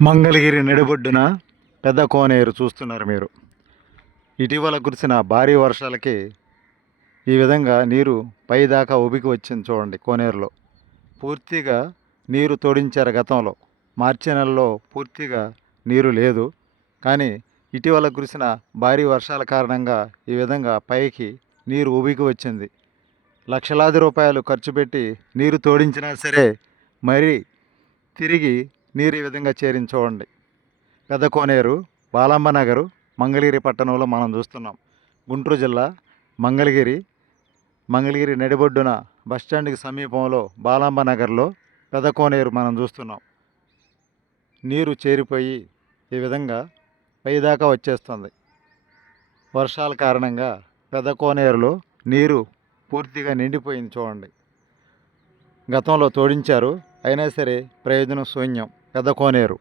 మంగళగిరి నడిబొడ్డున పెద్ద కోనేరు చూస్తున్నారు మీరు. ఇటీవల కురిసిన భారీ వర్షాలకి ఈ విధంగా నీరు పైదాకా ఉబికి వచ్చింది చూడండి కోనేరులో. పూర్తిగా నీరు తోడించారు గతంలో. మార్చి నెలలో పూర్తిగా నీరు లేదు. కానీ ఇటీవల కురిసిన భారీ వర్షాల కారణంగా ఈ విధంగా పైకి నీరు ఉబికి వచ్చింది. లక్షలాది రూపాయలు ఖర్చు పెట్టి నీరు తోడించినా సరే మరి తిరిగి నీరు ఈ విధంగా చేరించుకోండి చూడండి. పెద్ద కోనేరు బాలమ్మ నగరు మంగళగిరి పట్టణంలో మనం చూస్తున్నాం. గుంటూరు జిల్లా మంగళగిరి మంగళగిరి నడిబొడ్డున బస్టాండ్కి సమీపంలో బాలమ్మ నగర్లో పెద్ద కోనేరు మనం చూస్తున్నాం. నీరు చేరిపోయి ఈ విధంగా పైదాకా వచ్చేస్తుంది. వర్షాల కారణంగా పెద్ద కోనేరులో నీరు పూర్తిగా నిండిపోయింది చూడండి. గతంలో తోడించారు అయినా సరే ప్రయోజనం శూన్యం. పెద్ద కోనేరు